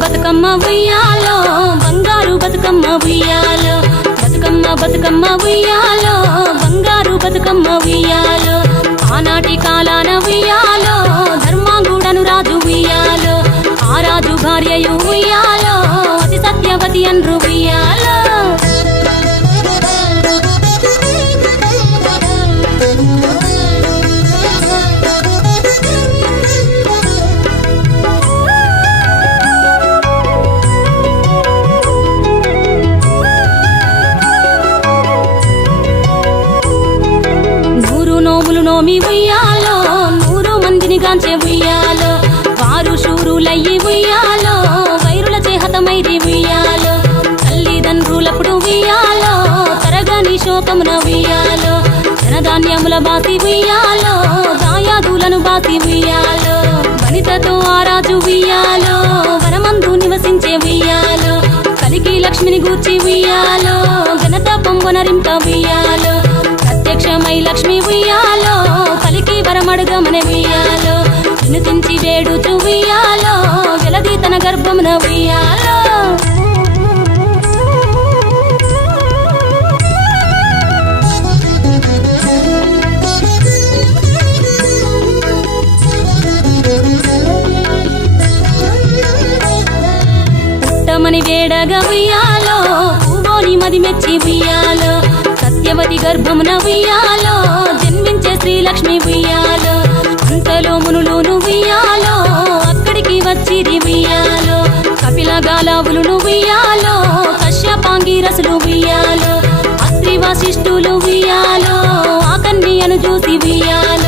బతుకమ్మ ఉయ్యాలో బంగారు బతుకమ్మ ఉయ్యాలో బతుకమ్మ బతుకమ్మ ఉయ్యాలో బంగారు బతుకమ్మ ఉయ్యాలో ఆనాటి కాలాన ఉయ్యాలో ధర్మాంగుడను రాజు ఉయ్యాలో ఆ రాజు భార్యయు ఉయ్యాలో అతి సత్యవతి అన్రు ఉయ్యాలో నోమి ఉయ్యాలో 100 మందిని గాంచే ఉయ్యాలో వారు శూరులయ్యి ఉయ్యాలో వైరుల చేహతమైరి ఉయ్యాలో తల్లిదండ్రులప్పుడు ఉయ్యాలో తరగని శోకమున ఉయ్యాలో ధనధాన్యముల బాసి ఉయ్యాలో దాయాదులను బాసి ఉయ్యాలో వనితతో ఆరాజు ఉయ్యాలో వనమందు నివసించే ఉయ్యాలో కలికి లక్ష్మిని గూర్చి ఉయ్యాలో ఘనత పొంగొనరింప ఉయ్యాలో ప్రత్యక్షమై లక్ష్మి ఉయ్యాలో కలికి వరమడుగమన ఉయ్యాలో వినుతించి వేడుచు ఉయ్యాలో వెలది తన గర్భమున ఉయ్యాలో పుట్టమని వేడగా ఉయ్యాలో పూవోని మది మెచ్చి ఉయ్యాలో సత్యవతి గర్భమున ఉయ్యాలో జన్మించే శ్రీలక్ష్మి ఉయ్యాలో అంతలో మునులును ఉయ్యాలో అక్కడికి వచ్చిరి ఉయ్యాలో కపిల గాలావులును ఉయ్యాలో కశ్యపాంగిరసులు ఉయ్యాలో అత్రి వశిష్ఠులు ఉయ్యాలో ఆ కన్యను చూసి ఉయ్యాలో